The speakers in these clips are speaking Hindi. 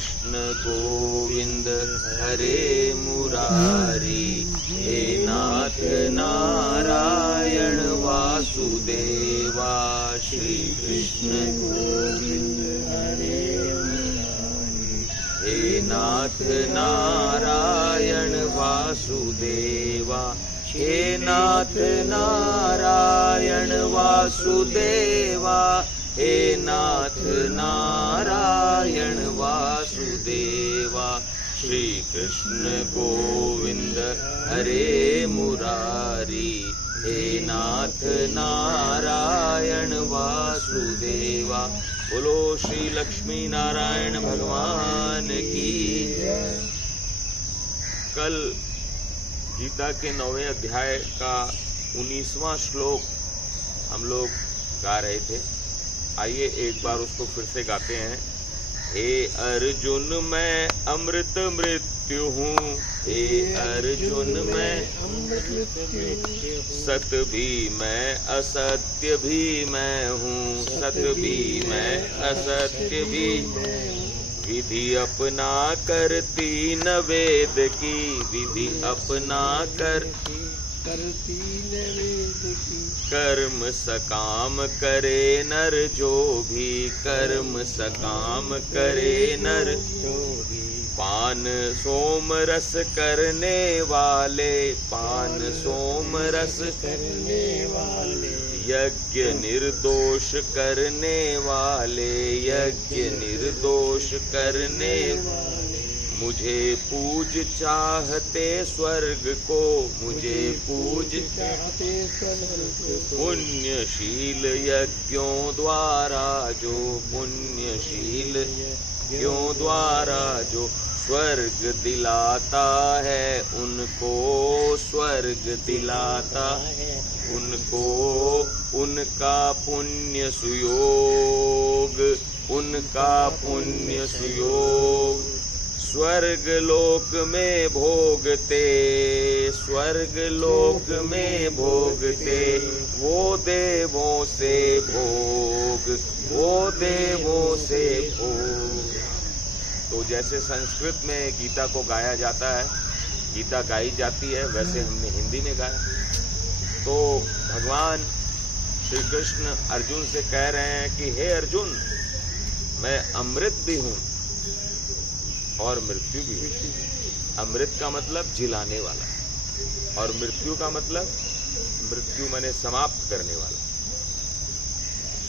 कृष्ण गोविंद हरे मुरारी, हे नाथ नारायण वासुदेवा। श्री कृष्ण गोविंद हरे मुरारी, हे नाथ नारायण वासुदेवा, हे नाथ नारायण वासुदेवा, हे नाथ नारायण वासुदेवा। श्री कृष्ण गोविंद हरे मुरारी, हे नाथ नारायण वासुदेवा। बोलो श्री लक्ष्मी नारायण भगवान की। कल गीता के 9वें अध्याय का 19वां श्लोक हम लोग गा रहे थे। आइए एक बार उसको फिर से गाते हैं। हे अर्जुन मैं अमृत मृत्यु हूँ, हे अर्जुन मैं अमृत मृत्यु, सत भी मैं असत्य भी मैं हूँ, सत भी मैं असत्य भी। विधि अपना करती न वेद की, विधि अपना करती न वेद की। कर्म सकाम करे नर जो भी, कर्म सकाम करे नर जो भी। पान सोम रस करने वाले, पान सोम रस करने वाले। यज्ञ निर्दोष करने वाले, यज्ञ निर्दोष करने वाले। मुझे पूज चाहते स्वर्ग को, मुझे पूज चाहते स्वर्ग को। पुण्यशील यज्ञों द्वारा जो, पुण्यशील यज्ञों द्वारा जो स्वर्ग दिलाता है उनको, स्वर्ग दिलाता है उनको। उनका पुण्य सुयोग, उनका पुण्य सुयोग। स्वर्ग लोक में भोगते, स्वर्ग लोक में भोगते। वो देवों से भोग, वो देवों से भोग। तो जैसे संस्कृत में गीता को गाया जाता है, गीता गाई जाती है, वैसे हमने हिंदी में गाया। तो भगवान श्री कृष्ण अर्जुन से कह रहे हैं कि हे अर्जुन, मैं अमृत भी हूँ और मृत्यु भी हूँ। अमृत का मतलब जिलाने वाला, और मृत्यु का मतलब मृत्यु माने समाप्त करने वाला।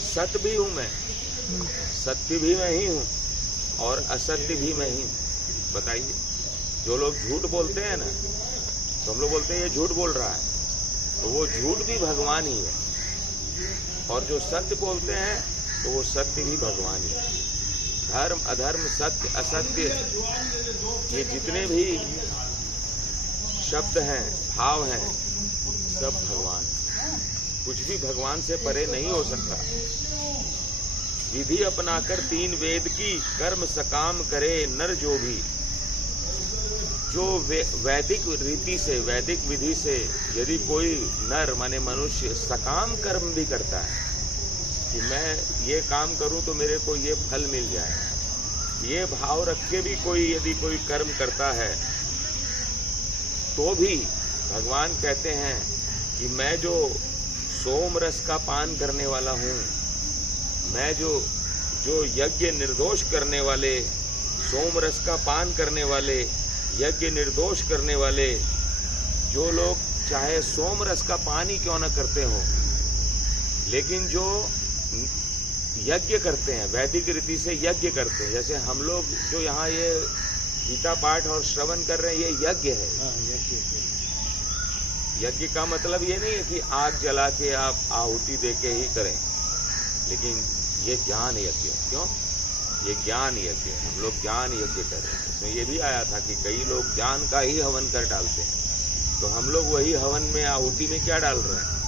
सत्य भी हूँ मैं, सत्य भी मैं ही हूँ और असत्य भी मैं ही हूँ। बताइए, जो लोग झूठ बोलते हैं ना, तो हम लोग बोलते हैं ये झूठ बोल रहा है, तो वो झूठ भी भगवान ही है। और जो सत्य बोलते हैं तो वो सत्य भी भगवान ही है। धर्म अधर्म सत्य असत्य, ये जितने भी शब्द हैं, भाव हैं, सब भगवान। कुछ भी भगवान से परे नहीं हो सकता। विधि अपनाकर 3 वेद की, कर्म सकाम करे नर जो भी। जो वैदिक रीति से, वैदिक विधि से यदि कोई नर माने मनुष्य सकाम कर्म भी करता है कि मैं ये काम करूं तो मेरे को ये फल मिल जाए, ये भाव रख के भी कोई यदि कोई कर्म करता है, तो भी भगवान कहते हैं कि मैं जो सोम रस का पान करने वाला हूँ, मैं जो यज्ञ निर्दोष करने वाले, सोम रस का पान करने वाले, यज्ञ निर्दोष करने वाले, जो लोग चाहे सोम रस का पान ही क्यों न करते हो, लेकिन जो यज्ञ करते हैं, वैदिक रीति से यज्ञ करते हैं, जैसे हम लोग जो यहाँ ये गीता पाठ और श्रवण कर रहे हैं, ये यज्ञ है। यज्ञ का मतलब ये नहीं है कि आग जला के आप आहुति दे के ही करें, लेकिन ये ज्ञान यज्ञ। क्यों? ये ज्ञान यज्ञ, हम लोग ज्ञान यज्ञ कर रहे हैं। इसमें ये भी आया था कि कई लोग ज्ञान का ही हवन कर डालते हैं, तो हम लोग वही हवन में आहुति में क्या डाल रहे हैं?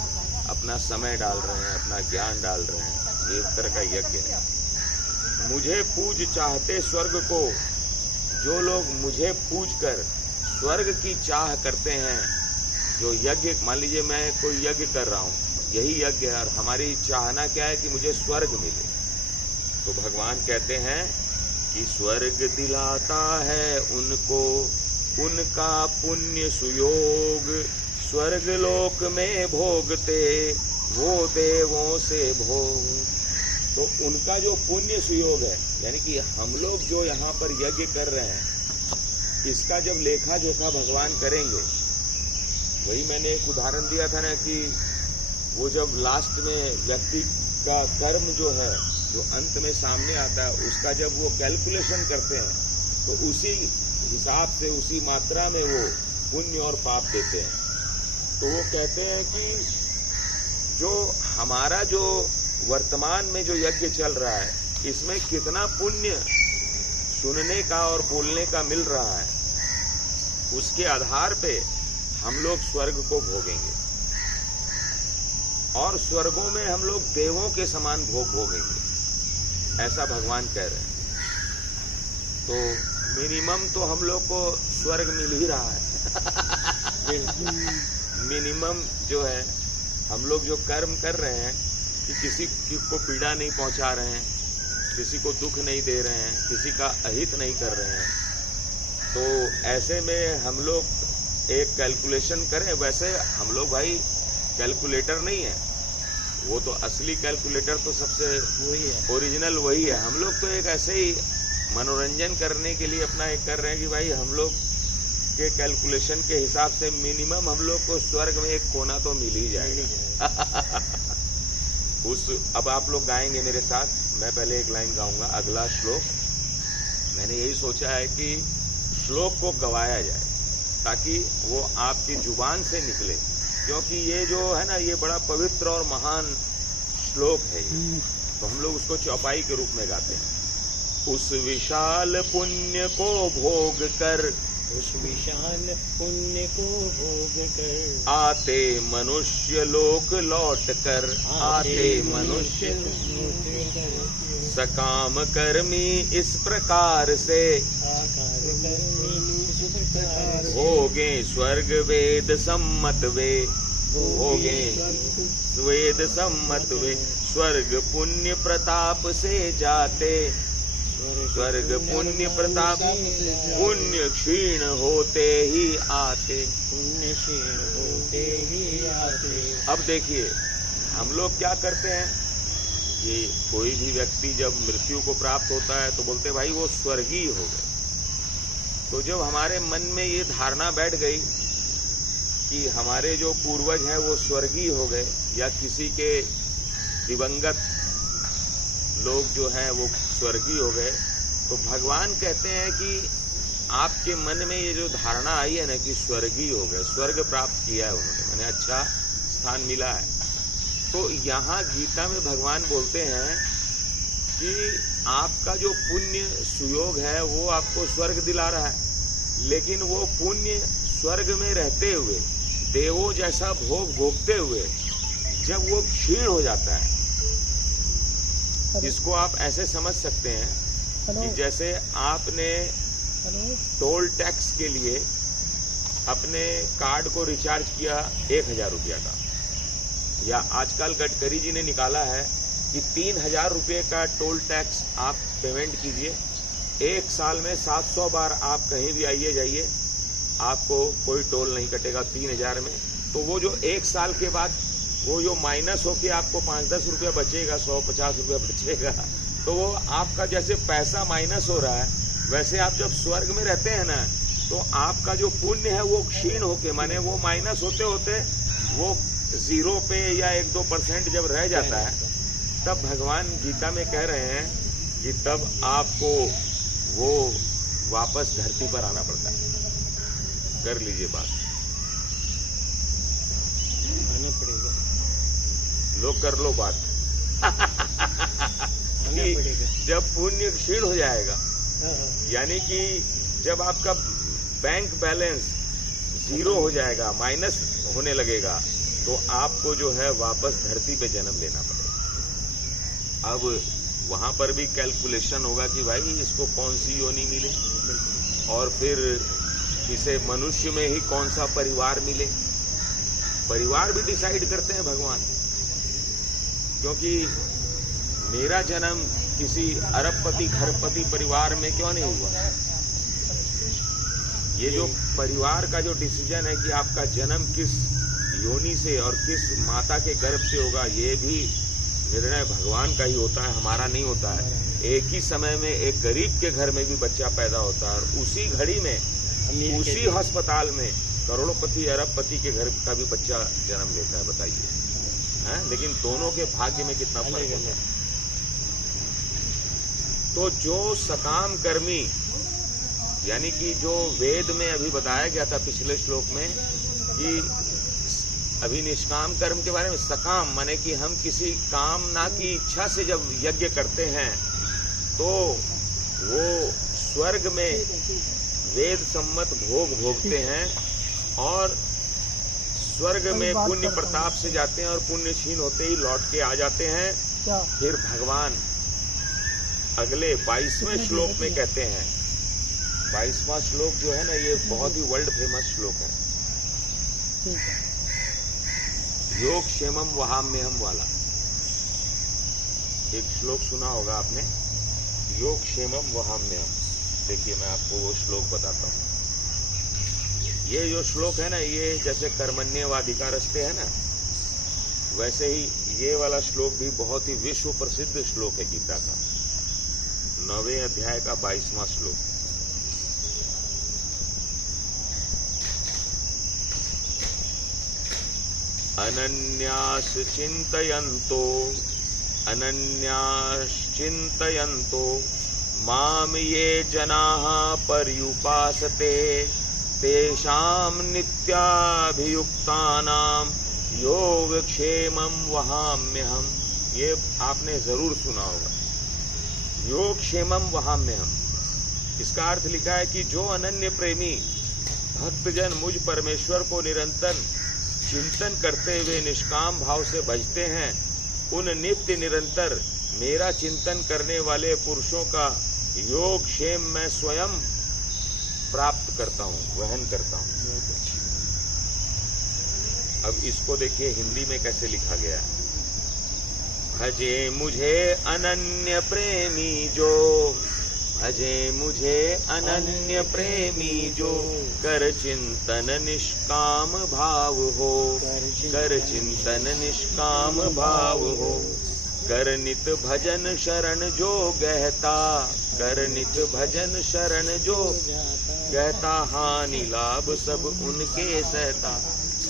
अपना समय डाल रहे हैं, अपना ज्ञान डाल रहे हैं। ये एक तरह का यज्ञ है। मुझे पूज चाहते स्वर्ग को, जो लोग मुझे पूज कर स्वर्ग की चाह करते हैं, जो यज्ञ, मान लीजिए मैं कोई यज्ञ कर रहा हूँ, यही यज्ञ है, और हमारी चाहना क्या है कि मुझे स्वर्ग मिले, तो भगवान कहते हैं कि स्वर्ग दिलाता है उनको उनका पुण्य सुयोग, स्वर्ग लोक में भोगते वो देवों से भोग। तो उनका जो पुण्य सुयोग है, यानी कि हम लोग जो यहाँ पर यज्ञ कर रहे हैं, इसका जब लेखा जोखा भगवान करेंगे, वही मैंने एक उदाहरण दिया था ना कि वो जब लास्ट में व्यक्ति का कर्म जो है, जो अंत में सामने आता है, उसका जब वो कैलकुलेशन करते हैं तो उसी हिसाब से, उसी मात्रा में वो पुण्य और पाप देते हैं। तो वो कहते हैं कि जो हमारा जो वर्तमान में जो यज्ञ चल रहा है, इसमें कितना पुण्य सुनने का और बोलने का मिल रहा है, उसके आधार पे हम लोग स्वर्ग को भोगेंगे और स्वर्गों में हम लोग देवों के समान भोग भोगेंगे, ऐसा भगवान कह रहे हैं। तो मिनिमम तो हम लोग को स्वर्ग मिल ही रहा है। मिनिमम जो है, हम लोग जो कर्म कर रहे हैं कि किसी को पीड़ा नहीं पहुंचा रहे हैं, किसी को दुख नहीं दे रहे हैं, किसी का अहित नहीं कर रहे हैं, तो ऐसे में हम लोग एक कैलकुलेशन करें। वैसे हम लोग भाई कैलकुलेटर नहीं है, वो तो असली कैलकुलेटर तो सबसे वही है, ओरिजिनल वही है। हम लोग तो एक ऐसे ही मनोरंजन करने के लिए अपना एक कर रहे हैं कि भाई हम लोग के कैलकुलेशन के हिसाब से मिनिमम हम लोग को स्वर्ग में एक कोना तो मिल ही जाएगा। अब आप लोग गाएंगे मेरे साथ, मैं पहले एक लाइन गाऊंगा, अगला श्लोक। मैंने यही सोचा है कि श्लोक को गवाया जाए ताकि वो आपकी जुबान से निकले, क्योंकि ये जो है ना, ये बड़ा पवित्र और महान श्लोक है। तो हम लोग उसको चौपाई के रूप में गाते हैं। उस विशाल पुण्य को भोग कर, उस विशाल पुण्य को भोग कर, आते मनुष्य लोक लौट कर, आते मनुष्य सकाम कर्मी इस प्रकार से, भोगे स्वर्ग वेद सम्मत वे, भोगे वेद सम्मत वे, स्वर्ग पुण्य प्रताप से जाते, स्वर्ग पुण्य प्रताप पुण्य क्षीण होते ही आते, पुण्य क्षीण होते ही आते। अब देखिए हम लोग क्या करते हैं, ये कोई भी व्यक्ति जब मृत्यु को प्राप्त होता है तो बोलते भाई वो स्वर्गीय हो गए। तो जब हमारे मन में ये धारणा बैठ गई कि हमारे जो पूर्वज हैं वो स्वर्गीय हो गए, या किसी के दिवंगत लोग जो हैं वो स्वर्गीय हो गए, तो भगवान कहते हैं कि आपके मन में ये जो धारणा आई है ना कि स्वर्गीय हो गए, स्वर्ग प्राप्त किया है उन्होंने, मैंने अच्छा स्थान मिला है, तो यहाँ गीता में भगवान बोलते हैं कि आपका जो पुण्य सुयोग है वो आपको स्वर्ग दिला रहा है, लेकिन वो पुण्य स्वर्ग में रहते हुए, देवों जैसा भोग भोगते हुए जब वो क्षीण हो जाता है, इसको आप ऐसे समझ सकते हैं कि जैसे आपने टोल टैक्स के लिए अपने कार्ड को रिचार्ज किया 1000 रुपया का, या आजकल गडकरी जी ने निकाला है कि 3000 रुपये का टोल टैक्स आप पेमेंट कीजिए, एक साल में 700 बार आप कहीं भी आइए जाइए, आपको कोई टोल नहीं कटेगा 3000 में। तो वो जो एक साल के बाद वो जो माइनस होके आपको 5-10 रुपया बचेगा, 150 रुपया बचेगा, तो वो आपका जैसे पैसा माइनस हो रहा है, वैसे आप जब स्वर्ग में रहते हैं ना, तो आपका जो पुण्य है वो क्षीण होके, माने वो माइनस होते होते वो 0 पे या 1-2% जब रह जाता है, तब भगवान गीता में कह रहे हैं कि तब आपको वो वापस धरती पर आना पड़ता है। कर लीजिए बात, आना पड़ेगा, लो कर लो बात। जब पुण्य क्षीण हो जाएगा, यानी कि जब आपका बैंक बैलेंस 0 हो जाएगा, माइनस होने लगेगा, तो आपको जो है वापस धरती पे जन्म लेना पड़ेगा। अब वहां पर भी कैलकुलेशन होगा कि भाई इसको कौन सी योनि मिले, और फिर इसे मनुष्य में ही कौन सा परिवार मिले। परिवार भी डिसाइड करते हैं भगवान, क्योंकि मेरा जन्म किसी अरबपति घरपति परिवार में क्यों नहीं हुआ? ये जो परिवार का जो डिसीजन है कि आपका जन्म किस योनि से और किस माता के गर्भ से होगा, ये भी निर्णय भगवान का ही होता है, हमारा नहीं होता है। एक ही समय में एक गरीब के घर में भी बच्चा पैदा होता है और उसी घड़ी में उसी अस्पताल में करोड़पति अरबपति के घर का भी बच्चा जन्म लेता है। बताइए, लेकिन दोनों के भाग्य में कितना फर्क होता है। तो जो सकाम कर्मी, यानी कि जो वेद में अभी बताया गया था पिछले श्लोक में कि अभी निष्काम कर्म के बारे में, सकाम माने कि हम किसी कामना की इच्छा से जब यज्ञ करते हैं तो वो स्वर्ग में वेद सम्मत भोग भोगते हैं और स्वर्ग में पुण्य प्रताप से जाते हैं और पुण्य क्षीण होते ही लौट के आ जाते हैं। फिर भगवान अगले 22वें श्लोक में कहते हैं, 22वां श्लोक जो है ना, ये बहुत ही वर्ल्ड फेमस श्लोक है, योग क्षेमम वहाम्यहम वाला। एक श्लोक सुना होगा आपने, योग क्षेमम वहाम्यहम। देखिए मैं आपको वो श्लोक बताता हूँ। ये जो श्लोक है ना, ये जैसे कर्मण्यवाधिकारस्ते है ना, वैसे ही ये वाला श्लोक भी बहुत ही विश्व प्रसिद्ध श्लोक है गीता का, 9वें अध्याय का 22वां श्लोक। अनन्याश्चिन्तयन्तो माम ये जनाः पर्युपासते तेषां नित्याभियुक्तानां योगक्षेमं वहाम्यहम्। ये आपने जरूर सुना होगा, योगक्षेमं वहाम्यहम्। इसका अर्थ लिखा है कि जो अनन्य प्रेमी भक्तजन मुझ परमेश्वर को निरंतर चिंतन करते हुए निष्काम भाव से भजते हैं, उन नित्य निरंतर मेरा चिंतन करने वाले पुरुषों का योग क्षेम मैं स्वयं प्राप्त करता हूँ, वहन करता हूँ। अब इसको देखिए हिंदी में कैसे लिखा गया है। भजे मुझे अनन्य प्रेमी जो, भजे मुझे अनन्य प्रेमी जो, कर चिंतन निष्काम भाव हो, कर चिंतन निष्काम भाव हो, कर नित भजन शरण जो गहता, कर नित भजन शरण जो गहता, हानि लाभ सब उनके सहता।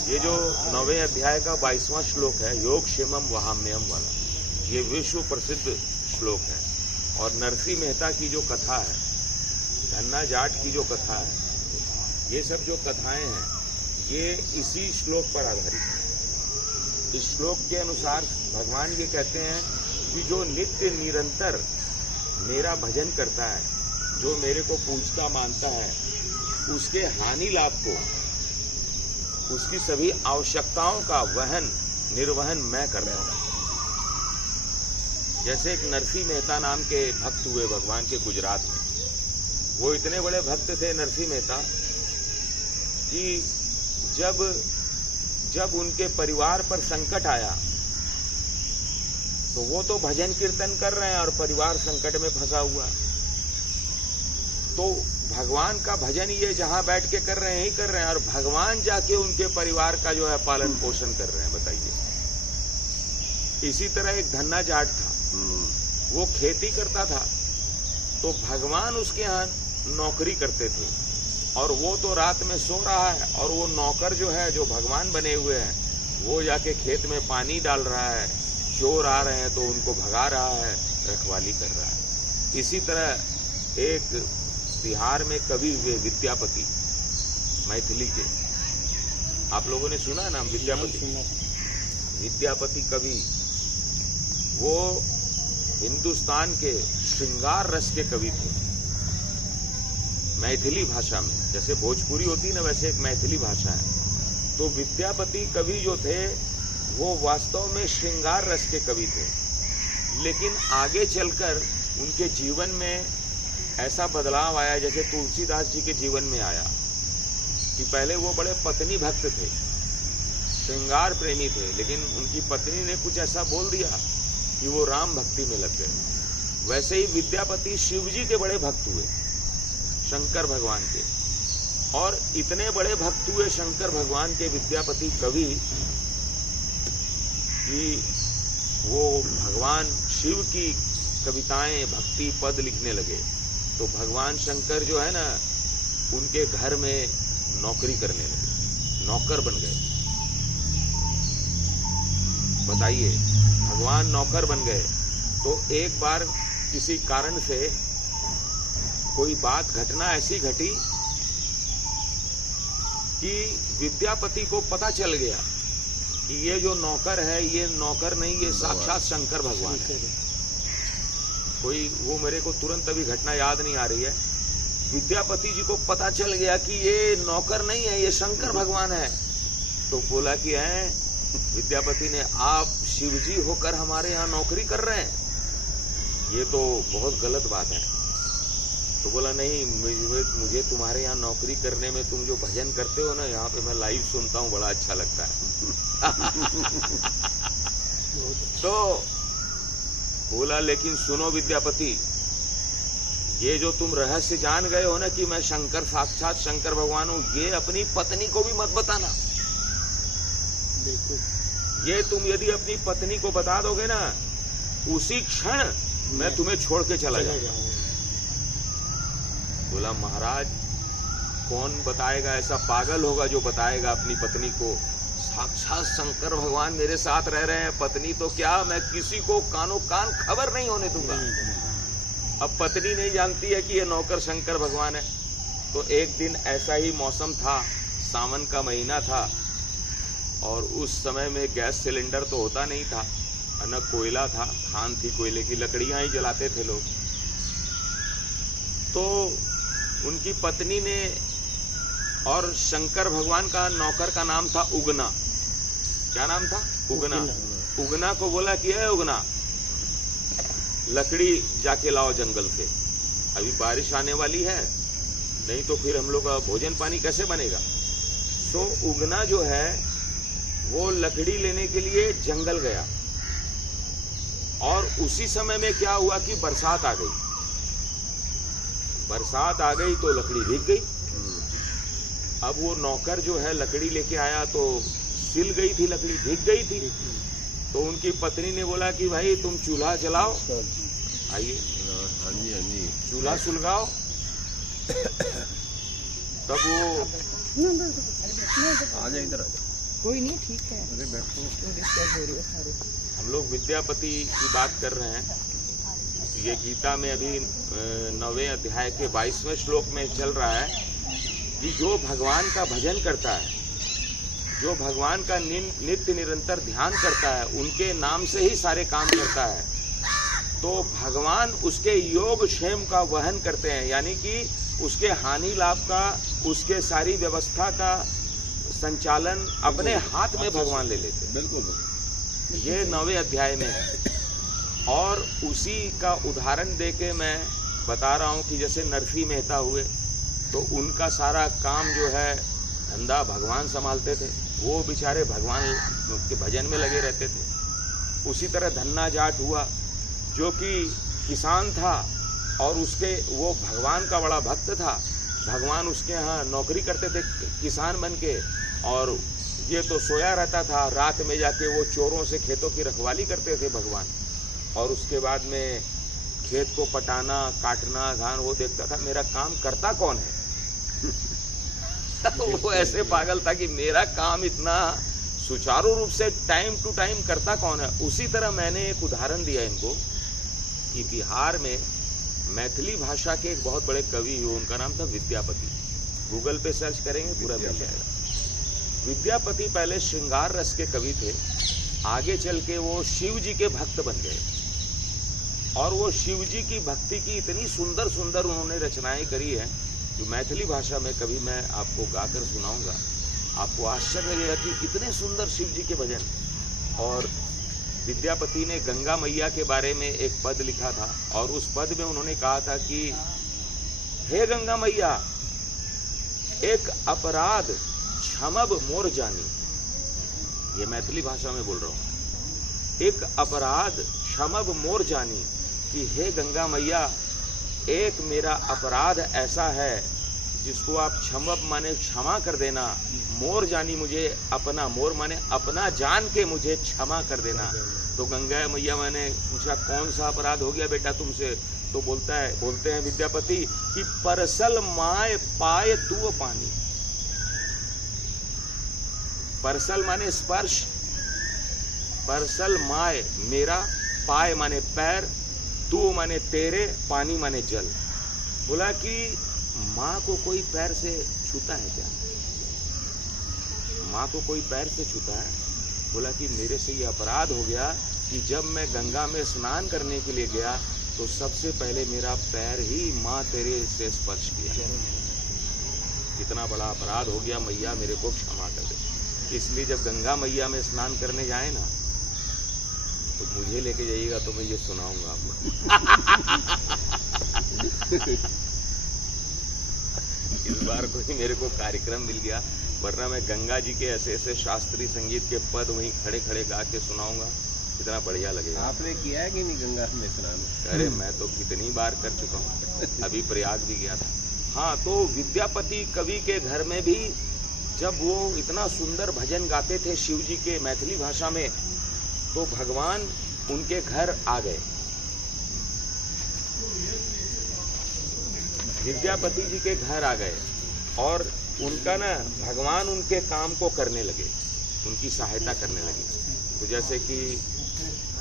ये जो 9वें अध्याय का 22वां श्लोक है, योग क्षेमम वहाम्यहम वाला, ये विश्व प्रसिद्ध श्लोक है। और नरसिंह मेहता की जो कथा है, धन्ना जाट की जो कथा है, ये सब जो कथाएं हैं ये इसी श्लोक पर आधारित है। इस श्लोक के अनुसार भगवान ये कहते हैं कि जो नित्य निरंतर मेरा भजन करता है, जो मेरे को पूजता मानता है, उसके हानि लाभ को, उसकी सभी आवश्यकताओं का वहन निर्वहन मैं कर रहा हूं। जैसे एक नरसिंह मेहता नाम के भक्त हुए भगवान के गुजरात में। वो इतने बड़े भक्त थे नरसिंह मेहता कि जब उनके परिवार पर संकट आया तो वो तो भजन कीर्तन कर रहे हैं और परिवार संकट में फंसा हुआ। तो भगवान का भजन ये जहां बैठ के कर रहे हैं ही कर रहे हैं, और भगवान जाके उनके परिवार का जो है पालन पोषण कर रहे हैं। बताइए। इसी तरह एक धन्ना जाट था, वो खेती करता था, तो भगवान उसके यहाँ नौकरी करते थे और वो तो रात में सो रहा है, और वो नौकर जो है, जो भगवान बने हुए हैं, वो जाके खेत में पानी डाल रहा है, चोर आ रहे हैं तो उनको भगा रहा है, रखवाली कर रहा है। इसी तरह एक बिहार में कवि हुए विद्यापति, मैथिली के, आप लोगों ने सुना नाम विद्यापति? विद्यापति कवि, वो हिंदुस्तान के श्रृंगार रस के कवि थे, मैथिली भाषा में। जैसे भोजपुरी होती है ना, वैसे एक मैथिली भाषा है। तो विद्यापति कवि जो थे वो वास्तव में श्रृंगार रस के कवि थे, लेकिन आगे चलकर उनके जीवन में ऐसा बदलाव आया जैसे तुलसीदास जी के जीवन में आया कि पहले वो बड़े पत्नी भक्त थे, श्रृंगार प्रेमी थे, लेकिन उनकी पत्नी ने कुछ ऐसा बोल दिया कि वो राम भक्ति में लग गए। वैसे ही विद्यापति शिव जी के बड़े भक्त हुए, शंकर भगवान के। और इतने बड़े भक्त हुए शंकर भगवान के विद्यापति कवि कि वो भगवान शिव की कविताएं, भक्ति पद लिखने लगे। तो भगवान शंकर जो है ना, उनके घर में नौकरी करने लगे, नौकर बन गए। बताइए, भगवान नौकर बन गए। तो एक बार किसी कारण से कोई बात, घटना ऐसी घटी कि विद्यापति को पता चल गया कि ये जो नौकर है, ये नौकर नहीं, ये साक्षात शंकर भगवान है। कोई वो मेरे को तुरंत अभी घटना याद नहीं आ रही है। विद्यापति जी को पता चल गया कि ये नौकर नहीं है, ये शंकर भगवान है। तो बोला कि हैं विद्यापति ने, आप शिवजी होकर हमारे यहाँ नौकरी कर रहे हैं, ये तो बहुत गलत बात है। तो बोला नहीं, मुझे तुम्हारे यहाँ नौकरी करने में तुम जो भजन करते हो ना, यहाँ पे मैं लाइव सुनता हूँ, बड़ा अच्छा लगता है। तो बोला लेकिन सुनो विद्यापति, ये जो तुम रहस्य जान गए हो ना कि मैं शंकर, साक्षात शंकर भगवान हूं, ये अपनी पत्नी को भी मत बताना। ये तुम यदि अपनी पत्नी को बता दोगे ना, उसी क्षण मैं तुम्हें छोड़ के चला जाऊंगा। बोला महाराज, कौन बताएगा? ऐसा पागल होगा जो बताएगा अपनी पत्नी को। साक्षात शंकर भगवान मेरे साथ रह रहे हैं, पत्नी तो क्या, मैं किसी को कानो कान खबर नहीं होने दूंगा। अब पत्नी नहीं जानती है कि ये नौकर शंकर भगवान है। तो एक दिन ऐसा ही मौसम था, सावन का महीना था, और उस समय में गैस सिलेंडर तो होता नहीं था, न कोयला था, खान थी, कोयले की लकड़ियां ही जलाते थे लोग। तो उनकी पत्नी ने, और शंकर भगवान का नौकर का नाम था उगना। क्या नाम था? उगना। उगना को बोला कि है उगना, लकड़ी जाके लाओ जंगल से, अभी बारिश आने वाली है, नहीं तो फिर हम लोग का भोजन पानी कैसे बनेगा। तो उगना जो है वो लकड़ी लेने के लिए जंगल गया, और उसी समय में क्या हुआ कि बरसात आ गई। बरसात आ गई तो लकड़ी भीग गई। अब वो नौकर जो है लकड़ी लेके आया तो सिल गई थी, लकड़ी भीग गई थी। तो उनकी पत्नी ने बोला कि भाई तुम चूल्हा जलाओ, आइए चूल्हा सुलगाओ। तब वो आजा इधर, कोई नहीं, ठीक है। हम लोग विद्यापति की बात कर रहे हैं। ये गीता में अभी 9वें अध्याय के 22वें श्लोक में चल रहा है कि जो भगवान का भजन करता है, जो भगवान का नित्य निरंतर ध्यान करता है, उनके नाम से ही सारे काम करता है, तो भगवान उसके योग क्षेम का वहन करते हैं। यानी कि उसके हानि लाभ का, उसके सारी व्यवस्था का संचालन अपने हाथ में भगवान ले लेते हैं। बिल्कुल। ये 9वें अध्याय में है। और उसी का उदाहरण देके मैं बता रहा हूँ कि जैसे नरसी मेहता हुए, तो उनका सारा काम जो है धंधा भगवान संभालते थे, वो बेचारे भगवान के भजन में लगे रहते थे। उसी तरह धन्ना जाट हुआ, जो कि किसान था और उसके वो भगवान का बड़ा भक्त था। भगवान उसके यहाँ नौकरी करते थे किसान बन के, और ये तो सोया रहता था, रात में जाके वो चोरों से खेतों की रखवाली करते थे भगवान। और उसके बाद में खेत को पटाना, काटना, धान वो देखता था, मेरा काम करता कौन है। वो ऐसे पागल था कि मेरा काम इतना सुचारू रूप से टाइम टू टाइम करता कौन है। उसी तरह मैंने एक उदाहरण दिया इनको कि बिहार में मैथिली भाषा के एक बहुत बड़े कवि हुए, उनका नाम था विद्यापति। गूगल पे सर्च करेंगे पूरा मिल जाएगा। विद्यापति पहले श्रृंगार रस के कवि थे, आगे चल के वो शिव जी के भक्त बन गए, और वो शिव जी की भक्ति की इतनी सुंदर सुंदर उन्होंने रचनाएं करी है, जो मैथिली भाषा में कभी मैं आपको गाकर सुनाऊंगा। आपको आश्चर्य लगेगा कि कितने सुंदर शिव जी के भजन। और विद्यापति ने गंगा मैया के बारे में एक पद लिखा था, और उस पद में उन्होंने कहा था कि हे गंगा मैया, एक अपराध क्षमब मोर जानी। ये मैथिली भाषा में बोल रहा हूं। एक अपराध क्षमब मोर जानी, कि हे गंगा मैया, एक मेरा अपराध ऐसा है जिसको आप क्षमप माने क्षमा कर देना। मोर जानी मुझे अपना, मोर माने अपना जान के मुझे क्षमा कर देना। तो गंगा मैया मैंने पूछा कौन सा अपराध हो गया बेटा तुमसे? तो बोलते हैं विद्यापति कि परसल माय पाए तू पानी। परसल माने स्पर्श, परसल माय मेरा, पाए माने पैर, तू माने तेरे, पानी माने जल। बोला कि माँ को कोई पैर से छूता है क्या? माँ को कोई पैर से छूता है? बोला कि मेरे से ये अपराध हो गया कि जब मैं गंगा में स्नान करने के लिए गया तो सबसे पहले मेरा पैर ही माँ तेरे से स्पर्श किया। कितना बड़ा अपराध हो गया, मैया मेरे को क्षमा कर दे। इसलिए जब गंगा मैया में स्नान करने जाए ना तो मुझे लेके जाइएगा तो मैं ये सुनाऊंगा आपको। इस बार कोई मेरे को कार्यक्रम मिल गया, वरना मैं गंगा जी के ऐसे ऐसे शास्त्रीय संगीत के पद वहीं खड़े खड़े गा के सुनाऊंगा, कितना बढ़िया लगेगा। आपने किया है कि नहीं गंगा में स्नान? अरे मैं तो कितनी बार कर चुका हूँ, अभी प्रयाग भी गया था। हाँ, तो विद्यापति कवि के घर में भी जब वो इतना सुंदर भजन गाते थे शिव जी के मैथिली भाषा में, तो भगवान उनके घर आ गए। विद्यापति जी के घर आ गए और उनका ना भगवान उनके काम को करने लगे, उनकी सहायता करने लगे। तो जैसे कि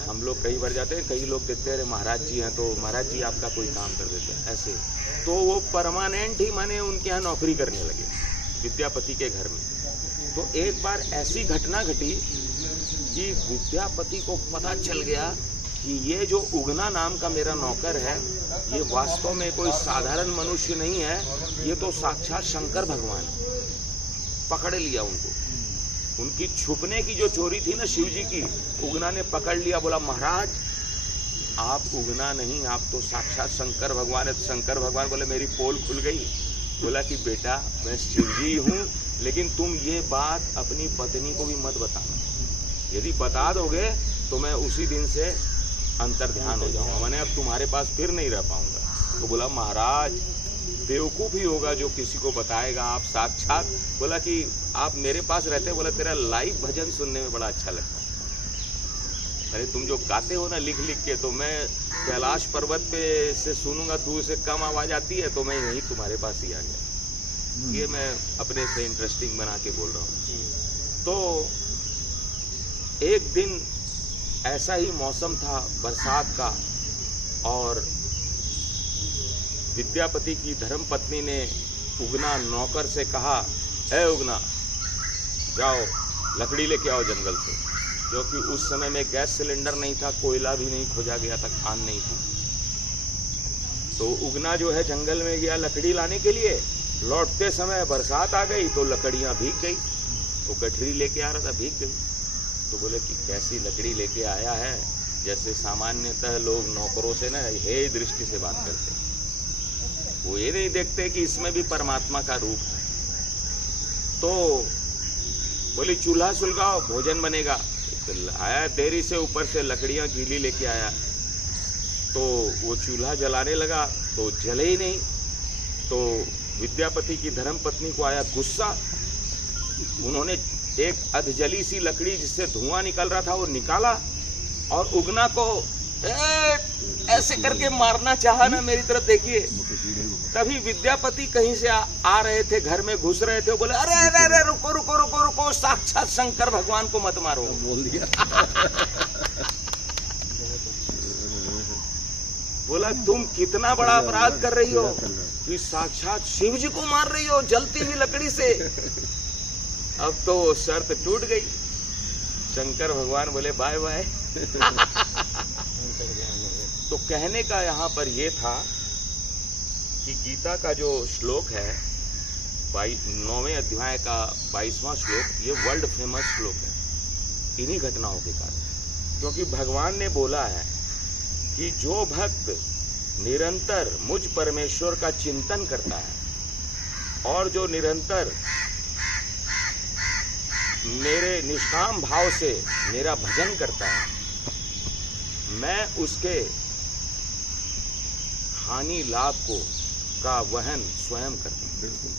हम लोग कई बार जाते हैं, कई लोग देखते हैं अरे महाराज जी हैं तो महाराज जी आपका कोई काम कर देते हैं, ऐसे तो वो परमानेंट ही माने उनके यहाँ नौकरी करने लगे विद्यापति के घर में। तो एक बार ऐसी घटना घटी कि विद्यापति को पता चल गया कि ये जो उगना नाम का मेरा नौकर है ये वास्तव में कोई साधारण मनुष्य नहीं है, ये तो साक्षात शंकर भगवान है। पकड़ लिया उनको, उनकी छुपने की जो चोरी थी ना शिव जी की, उगना ने पकड़ लिया। बोला महाराज आप उगना नहीं, आप तो साक्षात शंकर भगवान है। शंकर भगवान बोले मेरी पोल खुल गई। बोला कि बेटा मैं शिव जी हूँ, लेकिन तुम ये बात अपनी पत्नी को भी मत बताना, यदि बता दोगे तो मैं उसी दिन से अंतर्ध्यान हो जाऊंगा, मैंने अब तुम्हारे पास फिर नहीं रह पाऊंगा। तो बोला महाराज बेवकूफ ही होगा जो किसी को बताएगा, आप साक्षात। बोला कि आप मेरे पास रहते, बोला तेरा लाइव भजन सुनने में बड़ा अच्छा लगता है। अरे तुम जो गाते हो ना लिख लिख के, तो मैं कैलाश पर्वत पे से सुनूंगा, दूर से कम आवाज आती है तो मैं यही तुम्हारे पास ही आ गया। ये मैं अपने से इंटरेस्टिंग बना के बोल रहा हूँ। तो एक दिन ऐसा ही मौसम था बरसात का, और विद्यापति की धर्मपत्नी ने उगना नौकर से कहा, ए उगना जाओ लकड़ी लेके आओ जंगल से, क्योंकि उस समय में गैस सिलेंडर नहीं था, कोयला भी नहीं खोजा गया था, खान नहीं थी। तो उगना जो है जंगल में गया लकड़ी लाने के लिए, लौटते समय बरसात आ गई तो लकड़ियां भीग गई। तो गठरी लेके आ रहा था, भीग गई। तो बोले कि कैसी लकड़ी लेके आया है, जैसे सामान्यतः लोग नौकरों से ना हे दृष्टि से बात करते, वो ये नहीं देखते कि इसमें भी परमात्मा का रूप है। तो बोली चूल्हा सुलगाओ भोजन बनेगा। तो आया देरी से, ऊपर से लकड़ियां गीली लेके आया, तो वो चूल्हा जलाने लगा तो जले ही नहीं। तो विद्यापति की धर्मपत्नी को आया गुस्सा, उन्होंने एक अधजली सी लकड़ी जिससे धुआं निकल रहा था वो निकाला और उगना को ऐसे करके मारना चाहा ना, मेरी तरफ देखिए। तभी विद्यापति कहीं से आ रहे थे, घर में घुस रहे थे, बोले अरे अरे अरे रुको रुको रुको रुको, साक्षात शंकर भगवान को मत मारो। बोल दिया। बोला तुम कितना बड़ा अपराध कर रही हो कि साक्षात शिव जी को मार रही हो जलती हुई लकड़ी से। अब तो शर्त टूट गई। शंकर भगवान बोले बाय बाय। तो कहने का यहाँ पर यह था कि गीता का जो श्लोक है 9वें अध्याय का 22वां श्लोक, ये वर्ल्ड फेमस श्लोक है इन्हीं घटनाओं के कारण। क्योंकि भगवान ने बोला है कि जो भक्त निरंतर मुझ परमेश्वर का चिंतन करता है और जो निरंतर मेरे निष्काम भाव से मेरा भजन करता है, मैं उसके हानि लाभ को का वहन स्वयं करते हैं। बिल्कुल।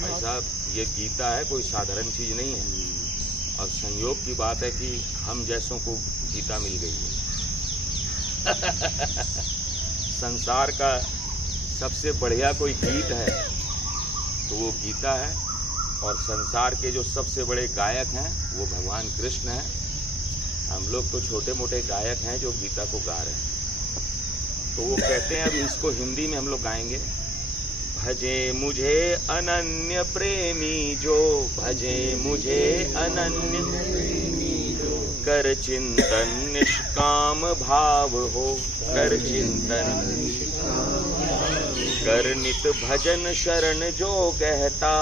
भाई साहब, ये गीता है, कोई साधारण चीज नहीं है। और संयोग की बात है कि हम जैसों को गीता मिल गई है। संसार का सबसे बढ़िया कोई गीत है तो वो गीता है, और संसार के जो सबसे बड़े गायक हैं वो भगवान कृष्ण हैं। हम लोग तो छोटे मोटे गायक हैं जो गीता को गा रहे हैं। तो वो कहते हैं, अभी इसको हिंदी में हम लोग गाएंगे। भजे मुझे अनन्य प्रेमी जो, भजे मुझे अनन्य प्रेमी जो, कर चिंतन निष्काम भाव हो, कर चिंतन कर नित भजन शरण जो कहता,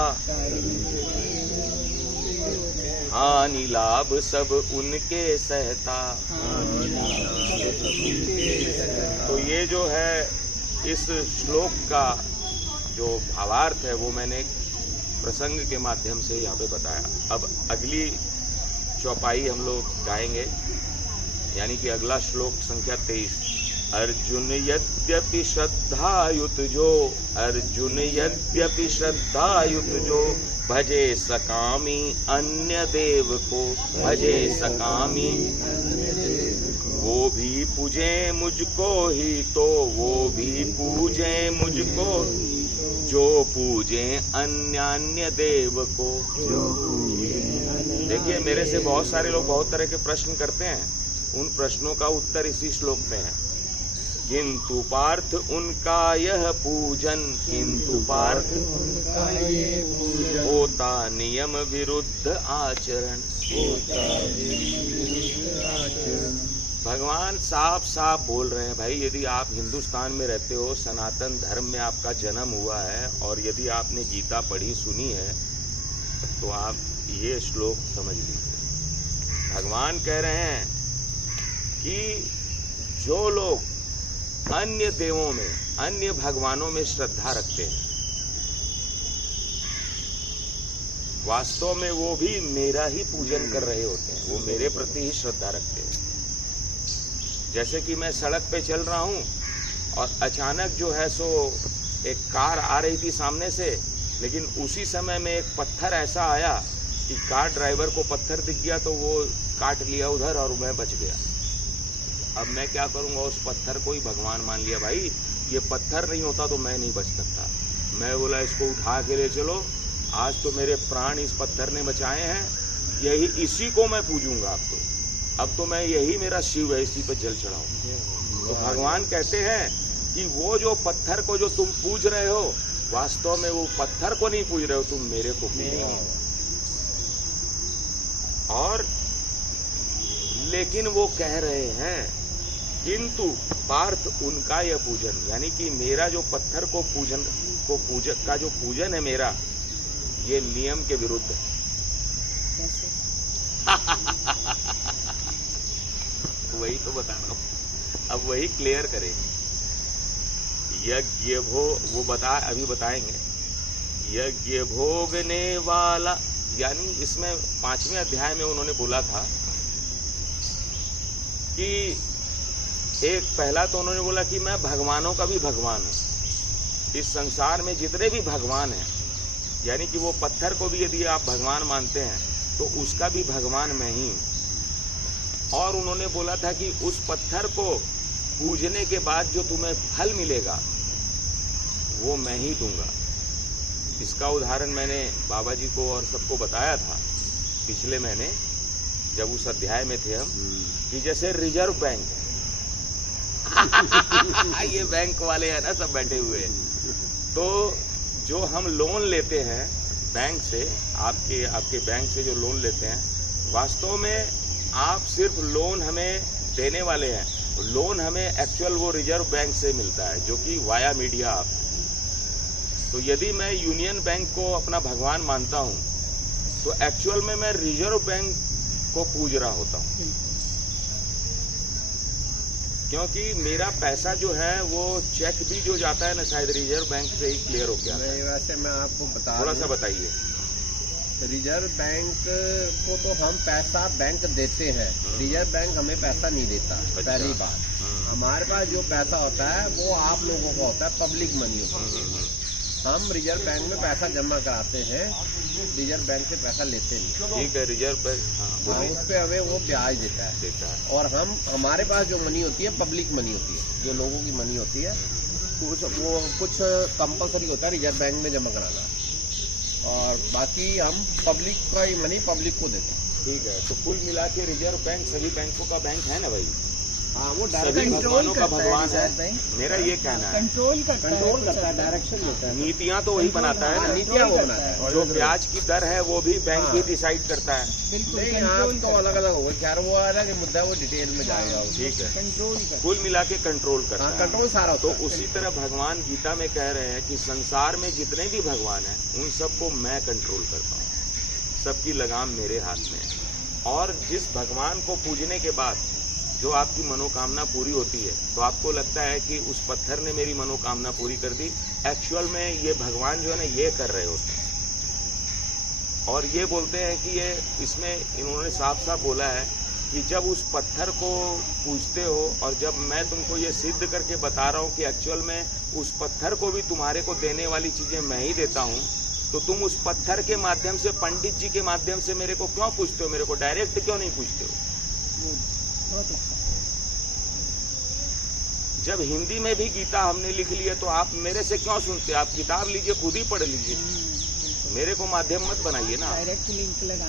हानि लाभ सब उनके सहता। तो ये जो है इस श्लोक का जो भावार्थ है वो मैंने प्रसंग के माध्यम से यहाँ पे बताया। अब अगली चौपाई हम लोग गाएंगे, यानी कि अगला श्लोक संख्या 23। अर्जुन यद्यपि श्रद्धायुत जो, अर्जुन यद्यपि श्रद्धायुत जो, भजे सकामी अन्य देव को, भजे सकामी वो भी पूजे मुझको ही तो, वो भी पूजे मुझको जो पूजे अन्य देव को। देखिए, मेरे से बहुत सारे लोग बहुत तरह के प्रश्न करते हैं, उन प्रश्नों का उत्तर इसी श्लोक में है। किंतु पार्थ उनका यह पूजन, किंतु पार्थ उनका ये पूजन, होता नियम विरुद्ध आचरण। भगवान साफ साफ बोल रहे हैं, भाई यदि आप हिंदुस्तान में रहते हो, सनातन धर्म में आपका जन्म हुआ है, और यदि आपने गीता पढ़ी सुनी है, तो आप ये श्लोक समझ लीजिए। भगवान कह रहे हैं कि जो लोग अन्य देवों में, अन्य भगवानों में श्रद्धा रखते हैं, वास्तव में वो भी मेरा ही पूजन कर रहे होते हैं, वो मेरे प्रति ही श्रद्धा रखते हैं। जैसे कि मैं सड़क पे चल रहा हूं और अचानक जो है सो एक कार आ रही थी सामने से, लेकिन उसी समय में एक पत्थर ऐसा आया कि कार ड्राइवर को पत्थर दिख गया, तो वो काट लिया उधर और मैं बच गया। अब मैं क्या करूंगा, उस पत्थर को ही भगवान मान लिया। भाई ये पत्थर नहीं होता तो मैं नहीं बच सकता। मैं बोला इसको उठा के ले चलो, आज तो मेरे प्राण इस पत्थर ने बचाए हैं, यही इसी को मैं पूजूंगा। अब तो मैं यही मेरा शिव है, इसी पर जल चढ़ाऊं। तो भगवान कहते हैं कि वो जो पत्थर को जो तुम पूज रहे हो, वास्तव में वो पत्थर को नहीं पूज रहे हो, तुम मेरे को पूज रहे हो। और लेकिन वो कह रहे हैं किंतु पार्थ उनका यह पूजन, यानी कि मेरा जो पत्थर को पूजन का जो पूजन है मेरा, ये नियम के विरुद्ध है। वही तो बता रहा हूं, अब वही क्लियर करें। यज्ञ वो अभी बताएंगे। यज्ञ भोगने वाला, यानी इसमें 5वें अध्याय में उन्होंने बोला था कि एक पहला तो उन्होंने बोला कि मैं भगवानों का भी भगवान हूं। इस संसार में जितने भी भगवान हैं, यानी कि वो पत्थर को भी यदि आप भगवान मानते हैं तो उसका भी भगवान मैं ही हूं। और उन्होंने बोला था कि उस पत्थर को पूजने के बाद जो तुम्हें फल मिलेगा वो मैं ही दूंगा। इसका उदाहरण मैंने बाबा जी को और सबको बताया था पिछले महीने, जब उस अध्याय में थे हम, कि जैसे रिजर्व बैंक है। ये बैंक वाले हैं ना, सब बैठे हुए हैं। तो जो हम लोन लेते हैं बैंक से, आपके बैंक से जो लोन लेते हैं, वास्तव में आप सिर्फ लोन हमें देने वाले हैं। लोन हमें एक्चुअल वो रिजर्व बैंक से मिलता है, जो कि वाया मीडिया आप। तो यदि मैं यूनियन बैंक को अपना भगवान मानता हूं, तो एक्चुअल में मैं रिजर्व बैंक को पूज रहा होता हूं, क्योंकि मेरा पैसा जो है वो चेक भी जो जाता है ना, शायद रिजर्व बैंक से ही क्लियर हो गया। वैसे मैं आपको बता, थोड़ा सा बताइए। रिजर्व बैंक को तो हम पैसा बैंक देते हैं, रिजर्व बैंक हमें पैसा नहीं देता। पहली बात, हमारे पास जो पैसा होता है वो आप लोगों का होता है, पब्लिक मनी होता है। हम रिजर्व बैंक में पैसा जमा कराते हैं, रिजर्व बैंक से पैसा लेते नहीं। ठीक है, रिजर्व बैंक हाँ, उस पे हमें वो ब्याज देता है। और हमारे पास जो मनी होती है पब्लिक मनी होती है, जो लोगों की मनी होती है कुछ कंपलसरी होता है रिजर्व बैंक में जमा कराना, और बाकी हम पब्लिक का ही मनी पब्लिक को देते हैं। ठीक है, तो कुल मिला के रिजर्व बैंक सभी बैंकों का बैंक है ना भाई? हाँ, वो सभी भगवानों का भगवान है, मेरा ये कहना है। कंट्रोल करता है, डायरेक्शन देता है, नीतियाँ तो वही बनाता है ना, नीतियाँ वो बनाता है। और जो ब्याज की दर है वो भी बैंक ही डिसाइड करता है। नहीं, आप तो अलग अलग होगा, खैर वो अलग मुद्दा, वो डिटेल में जाएगा। ठीक है, कंट्रोल कुल मिला के कंट्रोल करता है। कंट्रोल सारा तो उसी तरह भगवान गीता में कह रहे हैं कि संसार में जितने भी भगवान हैं उन सबको मैं कंट्रोल करता हूँ, सबकी लगाम मेरे हाथ में है। और जिस भगवान को पूजने के बाद जो आपकी मनोकामना पूरी होती है, तो आपको लगता है कि उस पत्थर ने मेरी मनोकामना पूरी कर दी। एक्चुअल में ये भगवान जो है ना ये कर रहे होते हैं। और ये बोलते हैं कि ये इसमें इन्होंने साफ साफ बोला है कि जब उस पत्थर को पूजते हो और जब मैं तुमको ये सिद्ध करके बता रहा हूँ कि एक्चुअल में उस पत्थर को भी तुम्हारे को देने वाली चीजें मैं ही देता हूँ, तो तुम उस पत्थर के माध्यम से, पंडित जी के माध्यम से मेरे को क्यों पूछते हो? मेरे को डायरेक्ट क्यों नहीं पूछते हो? जब हिंदी में भी गीता हमने लिख ली है तो आप मेरे से क्यों सुनते? आप किताब लीजिए, खुद ही पढ़ लीजिए, मेरे को माध्यम मत बनाइए ना।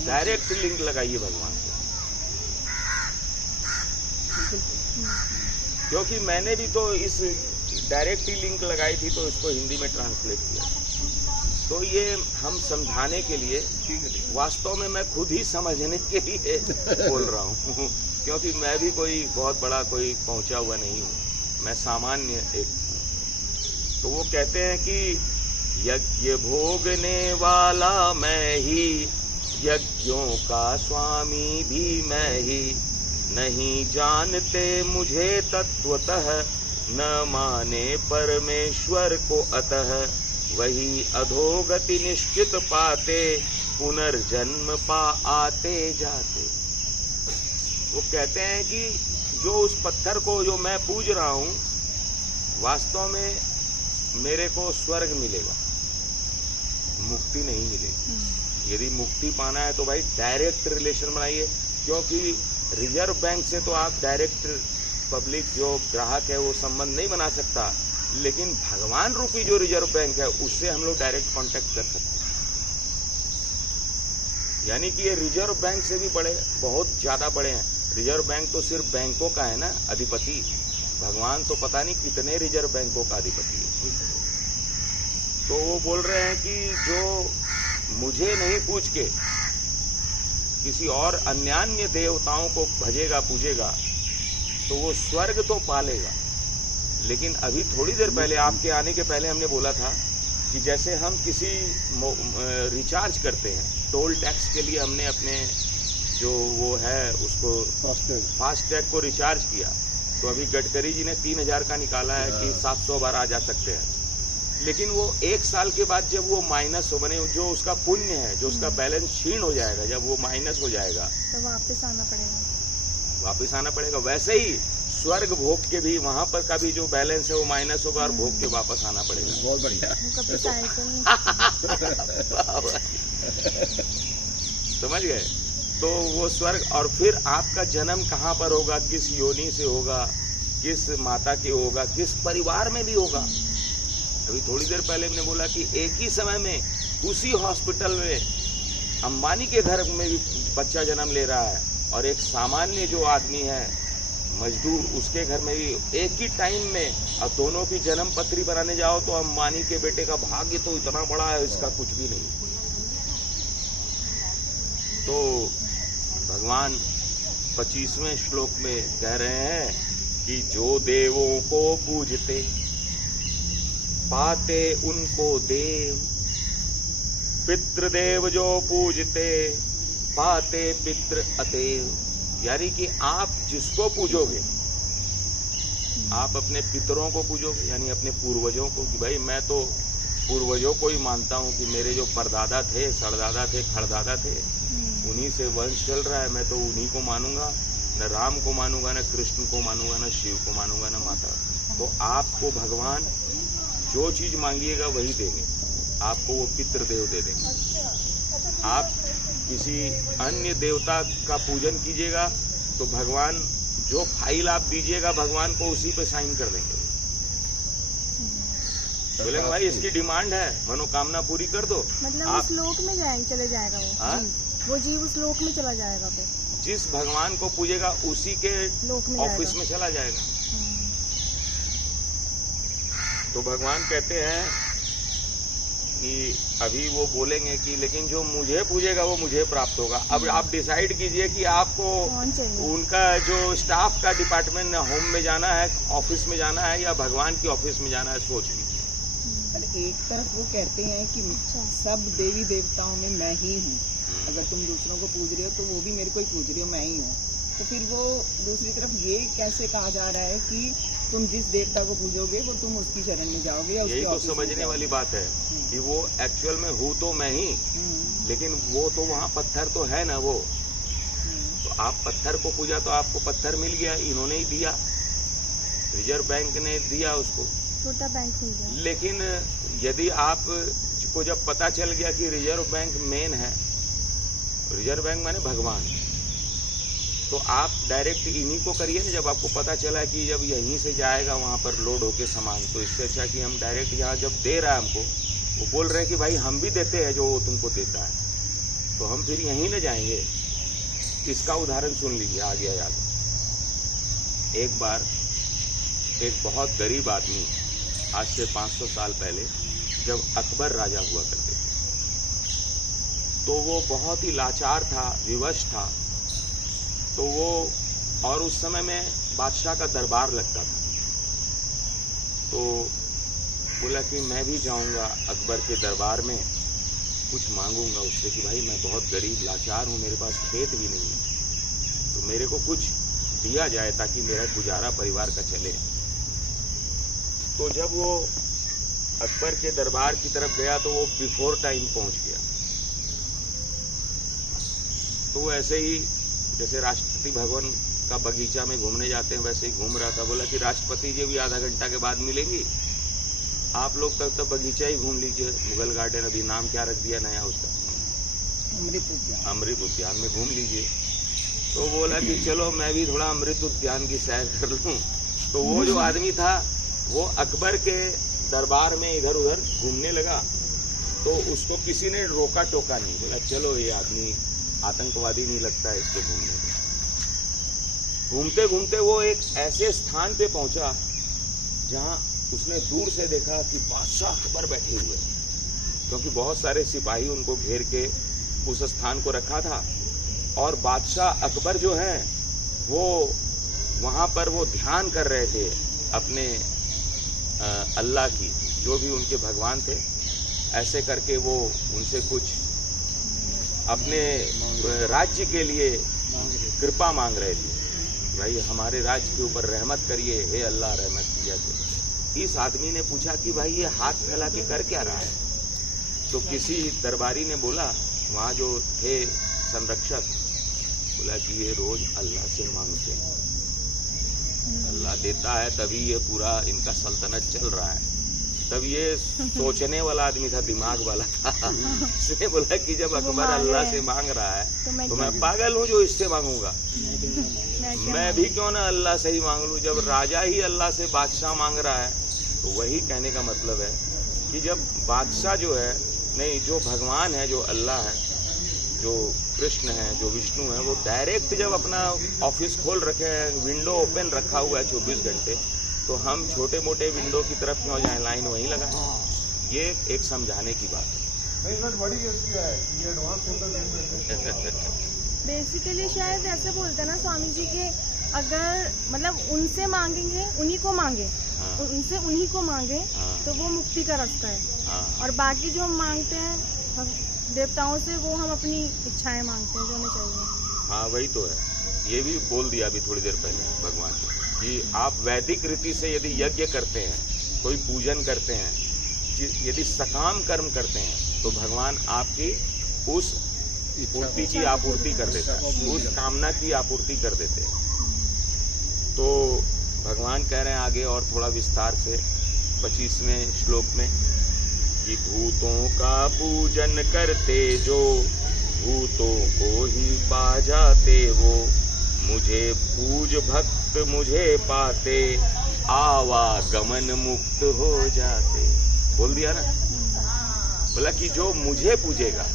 डायरेक्ट लिंक लगाइए भगवान से, क्योंकि मैंने भी तो इस डायरेक्ट ही लिंक लगाई थी तो इसको हिंदी में ट्रांसलेट किया। तो ये हम समझाने के लिए, वास्तव में मैं खुद ही समझने के लिए बोल रहा हूँ, क्योंकि मैं भी कोई बहुत बड़ा कोई पहुंचा हुआ नहीं हूँ, मैं सामान्य एक हूँ। तो वो कहते हैं कि यज्ञ भोगने वाला मैं ही, यज्ञों का स्वामी भी मैं ही, नहीं जानते मुझे तत्वतः, न माने परमेश्वर को अतः, वही अधोगति निश्चित पाते, पुनर्जन्म पा आते जाते। वो कहते हैं कि जो उस पत्थर को जो मैं पूज रहा हूं, वास्तव में मेरे को स्वर्ग मिलेगा, मुक्ति नहीं मिलेगी। यदि मुक्ति पाना है तो भाई डायरेक्ट रिलेशन बनाइए, क्योंकि रिजर्व बैंक से तो आप डायरेक्ट पब्लिक जो ग्राहक है वो संबंध नहीं बना सकता, लेकिन भगवान रूपी जो रिजर्व बैंक है उससे हम लोग डायरेक्ट कांटेक्ट कर सकते हैं। यानी कि ये रिजर्व बैंक से भी बड़े, बहुत ज्यादा बड़े हैं। रिजर्व बैंक तो सिर्फ बैंकों का है ना अधिपति, भगवान तो पता नहीं कितने रिजर्व बैंकों का अधिपति है। तो वो बोल रहे हैं कि जो मुझे नहीं पूछ के किसी और अन्यान्य देवताओं को भजेगा पूजेगा तो वो स्वर्ग तो पालेगा। लेकिन अभी थोड़ी देर पहले, आपके आने के पहले हमने बोला था कि जैसे हम किसी रिचार्ज करते हैं, टोल टैक्स के लिए हमने अपने जो वो है उसको फास्टैग को रिचार्ज किया, तो अभी गडकरी जी ने 3000 का निकाला है कि 700 बार आ जा सकते हैं। लेकिन वो 1 साल के बाद जब वो माइनस हो बने, जो उसका पुण्य है, जो उसका बैलेंस क्षीण हो जाएगा, जब वो माइनस हो जाएगा तो वापस आना पड़ेगा। वैसे ही स्वर्ग भोग के भी वहां पर का भी जो बैलेंस है वो माइनस होगा और भोग के वापस आना पड़ेगा। बहुत बढ़िया, समझ गए? तो वो स्वर्ग, और फिर आपका जन्म कहाँ पर होगा, किस योनि से होगा, किस माता के होगा, किस परिवार में भी होगा। अभी थोड़ी देर पहले हमने बोला कि एक ही समय में उसी हॉस्पिटल में अंबानी के घर में भी बच्चा जन्म ले रहा है, और एक सामान्य जो आदमी है मजदूर, उसके घर में भी एक ही टाइम में। अब दोनों की जन्म पत्री बनाने जाओ तो अंबानी के बेटे का भाग्य तो इतना बड़ा है, इसका कुछ भी नहीं। तो भगवान 25वें श्लोक में कह रहे हैं कि जो देवों को पूजते पाते उनको देव, पितृदेव जो पूजते पाते पितृ अतेव। यानी कि आप जिसको पूजोगे, आप अपने पितरों को पूजोगे, यानी अपने पूर्वजों को, कि भाई मैं तो पूर्वजों को ही मानता हूँ कि मेरे जो परदादा थे, सड़दादा थे, खड़दादा थे, उन्हीं से वंश चल रहा है। मैं तो उन्हीं को मानूंगा, न राम को मानूंगा, न कृष्ण को मानूंगा, न शिव को मानूंगा, न माता। तो आपको भगवान जो चीज मांगिएगा वही देंगे, आपको वो पितृदेव दे देंगे। आप किसी अन्य देवता का पूजन कीजिएगा तो भगवान जो फाइल आप दीजिएगा भगवान को उसी पे साइन कर देंगे। बोलेंगे भाई इसकी डिमांड है, मनोकामना पूरी कर दो। मतलब आप उस लोक में चले जाएगा वो जीव उस लोक में चला जाएगा फिर जिस भगवान को पूजेगा उसी के लोक में ऑफिस में चला जाएगा। तो भगवान कहते हैं कि अभी वो बोलेंगे कि लेकिन जो मुझे पूजेगा वो मुझे प्राप्त होगा। अब आप डिसाइड कीजिए कि आपको उनका जो स्टाफ का डिपार्टमेंट होम में जाना है, ऑफिस में जाना है, या भगवान की ऑफिस में जाना है, सोच लीजिए। एक तरफ वो कहते हैं कि सब देवी देवताओं में मैं ही हूँ, अगर तुम दूसरों को पूज रहे हो तो वो भी मेरे को ही पूज रहे हो, मैं ही हूँ। तो फिर वो दूसरी तरफ ये कैसे कहा जा रहा है कि तुम जिस देवता को पूजोगे वो तुम उसकी शरण में जाओगे या यही तो समझने वाली बात है कि वो एक्चुअल में हूँ तो मैं ही, लेकिन वो तो वहाँ पत्थर तो है ना वो। तो आप पत्थर को पूजा तो आपको पत्थर मिल गया, इन्होंने ही दिया, रिजर्व बैंक ने दिया उसको, छोटा बैंक मिल गया। लेकिन यदि आप को जब पता चल गया कि रिजर्व बैंक मेन है, रिजर्व बैंक माने भगवान, तो आप डायरेक्ट इन्हीं को करिए ना। जब आपको पता चला कि जब यहीं से जाएगा वहां पर लोड होके सामान, तो इससे अच्छा कि हम डायरेक्ट यहाँ जब दे रहा है हमको, वो बोल रहे हैं कि भाई हम भी देते हैं जो वो तुमको देता है, तो हम फिर यहीं न जाएंगे। इसका उदाहरण सुन लीजिए, आ गया याद। एक बार एक बहुत गरीब आदमी, आज से 500 साल पहले जब अकबर राजा हुआ करते थे, तो वो बहुत ही लाचार था, विवश था। तो वो, और उस समय में बादशाह का दरबार लगता था, तो बोला कि मैं भी जाऊंगा अकबर के दरबार में, कुछ मांगूंगा उससे कि भाई मैं बहुत गरीब लाचार हूं, मेरे पास खेत भी नहीं है, तो मेरे को कुछ दिया जाए ताकि मेरा गुजारा परिवार का चले। तो जब वो अकबर के दरबार की तरफ गया तो वो बिफोर टाइम पहुंच गया। तो ऐसे ही जैसे राष्ट्रपति भवन का बगीचा में घूमने जाते हैं वैसे ही घूम रहा था। बोला कि राष्ट्रपति जी भी आधा घंटा के बाद मिलेंगी, आप लोग तब बगीचा ही घूम लीजिए, मुगल गार्डन, अभी नाम क्या रख दिया नया उसका, अमृत उद्यान में घूम लीजिए। तो बोला कि चलो मैं भी थोड़ा अमृत उद्यान की सैर कर लूं। तो वो जो आदमी था वो अकबर के दरबार में इधर उधर घूमने लगा, तो उसको किसी ने रोका टोका नहीं, बोला चलो ये आदमी आतंकवादी नहीं लगता है इसको घूमने में। घूमते घूमते वो एक ऐसे स्थान पे पहुंचा जहां उसने दूर से देखा कि बादशाह अकबर बैठे हुए, क्योंकि बहुत सारे सिपाही उनको घेर के उस स्थान को रखा था। और बादशाह अकबर जो है वो वहां पर वो ध्यान कर रहे थे अपने अल्लाह की, जो भी उनके भगवान थे। ऐसे करके वो उनसे कुछ अपने राज्य के लिए कृपा मांग रहे थे, भाई हमारे राज्य के ऊपर रहमत करिए, हे अल्लाह रहमत कीजिए। इस आदमी ने पूछा कि भाई ये हाथ फैला के कर क्या रहा है? तो किसी दरबारी ने बोला, वहाँ जो थे संरक्षक, बोला कि ये रोज अल्लाह से मांगते हैं, अल्लाह देता है तभी ये पूरा इनका सल्तनत चल रहा है। तब ये सोचने वाला आदमी था, दिमाग वाला था। इसने बोला कि जब अकबर अल्लाह से मांग रहा है तो मैं पागल हूँ जो इससे मांगूंगा, मैं भी क्यों ना अल्लाह से ही मांग लूं। जब राजा ही अल्लाह से बादशाह मांग रहा है, तो वही कहने का मतलब है कि जब बादशाह जो है, नहीं, जो भगवान है, जो अल्लाह है, जो कृष्ण है, जो विष्णु है, वो डायरेक्ट जब अपना ऑफिस खोल रखे हैं, विंडो ओपन रखा हुआ है 24 घंटे, तो हम छोटे मोटे विंडो की तरफ क्यों जाएं, लाइन वहीं लगाएं। ये एक समझाने की बात है। बेसिकली शायद ऐसे बोलते हैं ना स्वामी जी के, अगर मतलब उनसे मांगेंगे, उन्हीं को मांगे, उनसे उन्हीं को मांगे, तो वो मुक्ति का रास्ता है। और बाकी जो हम मांगते हैं देवताओं से, वो हम अपनी इच्छाएं मांगते हैं जो हमें चाहिए। हाँ वही तो है, ये भी बोल दिया अभी थोड़ी देर पहले भगवान ने कि आप वैदिक रीति से यदि यज्ञ करते हैं, कोई पूजन करते हैं, यदि सकाम कर्म करते हैं तो भगवान आपकी उस पूर्ति की आपूर्ति कर देता है, उस कामना की आपूर्ति कर देते हैं। तो भगवान कह रहे हैं आगे और थोड़ा विस्तार से 25वें श्लोक में कि भूतों का पूजन करते जो भूतों को ही पा जाते वो, मुझे पूज भक्त मुझे पाते आवागमन मुक्त हो जाते। बोल दिया ना, बोला कि जो मुझे पूजेगा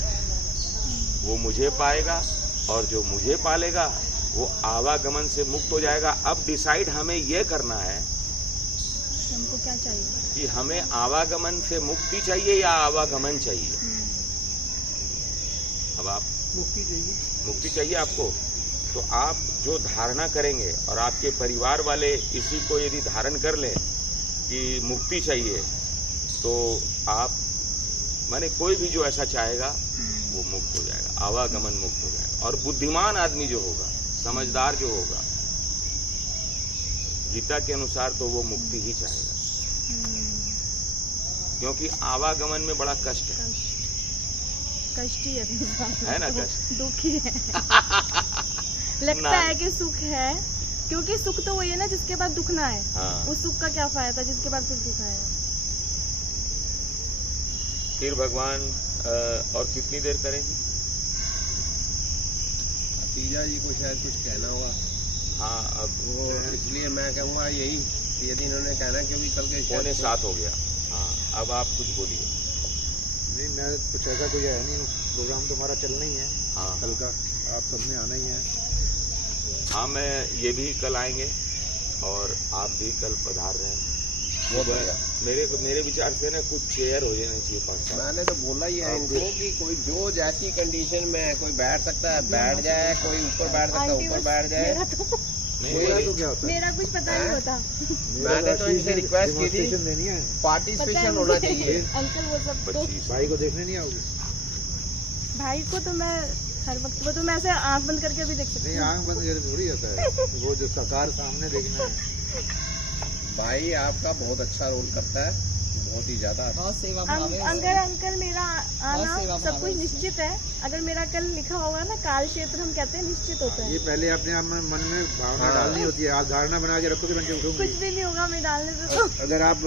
वो मुझे पाएगा और जो मुझे पालेगा वो आवागमन से मुक्त हो जाएगा। अब डिसाइड हमें ये करना है हमको क्या चाहिए, कि हमें आवागमन से मुक्ति चाहिए या आवागमन चाहिए। अब आप मुक्ति चाहिए आपको, तो आप जो धारणा करेंगे और आपके परिवार वाले इसी को यदि धारण कर लें कि मुक्ति चाहिए, तो आप माने कोई भी जो ऐसा चाहेगा वो मुक्त हो जाएगा, आवागमन मुक्त हो जाएगा। और बुद्धिमान आदमी जो होगा, समझदार जो होगा, गीता के अनुसार तो वो मुक्ति ही चाहेगा, क्योंकि आवागमन में बड़ा कष्ट है। कष्ट ही है ना, कष्ट दुखी है। लगता है कि सुख है, क्योंकि सुख तो वही है ना जिसके बाद दुख ना है। हाँ। उस सुख का क्या फायदा जिसके बाद फिर दुख आएगा। फिर भगवान और कितनी देर करेंगे? तीजा जी को शायद कुछ कहना होगा। हाँ, अब वो इसलिए मैं कहूँगा यही कि यदि इन्होंने कहना क्योंकि कल के 6:45 हो गया। हाँ, अब आप कुछ बोलिए। नहीं, मैं कुछ ऐसा कोई है नहीं, प्रोग्राम तो हमारा चलना ही है। हाँ कल का आप सबने आना ही है। हाँ, मैं ये भी कल आएंगे और आप भी कल पधार रहे हैं। बहुत बढ़िया। मेरे विचार से ना कुछ चेयर हो जाना चाहिए 5-7। मैंने तो बोला ही है इनको कि कोई जो जैसी कंडीशन में है, कोई बैठ सकता है बैठ जाए, कोई ऊपर बैठ सकता है ऊपर बैठ जाए। मेरा तो क्या होता है, मेरा कुछ पता नहीं होता। मैंने तो इनसे रिक्वेस्ट की थी डेमोन्स्ट्रेशन देनी है। पार्टिसिपेशन होना चाहिए। अंकल वो सब तो 25 भाई को देखने नहीं आओगे? भाई को तो मैं हर वक्त, वो तो मैं ऐसे आंख बंद करके भी देख सकती नहीं, हूँ। आंख बंद करके थोड़ी होता है, वो जो साकार सामने देखना है। भाई आपका बहुत अच्छा रोल करता है, बहुत ही ज्यादा। बहुत सेवा भाव है उसमें। अंकल मेरा आना सेवा सब भाव कुछ है निश्चित है। अगर मेरा कल लिखा होगा ना काल क्षेत्र, हम कहते हैं निश्चित होता ये है। पहले अपने आप में मन में भावना हाँ। डालनी होती है। आप धारणा बना के रखोगे, बन के कुछ उठोगे। भी नहीं होगा मैं डालने से तो। अगर आप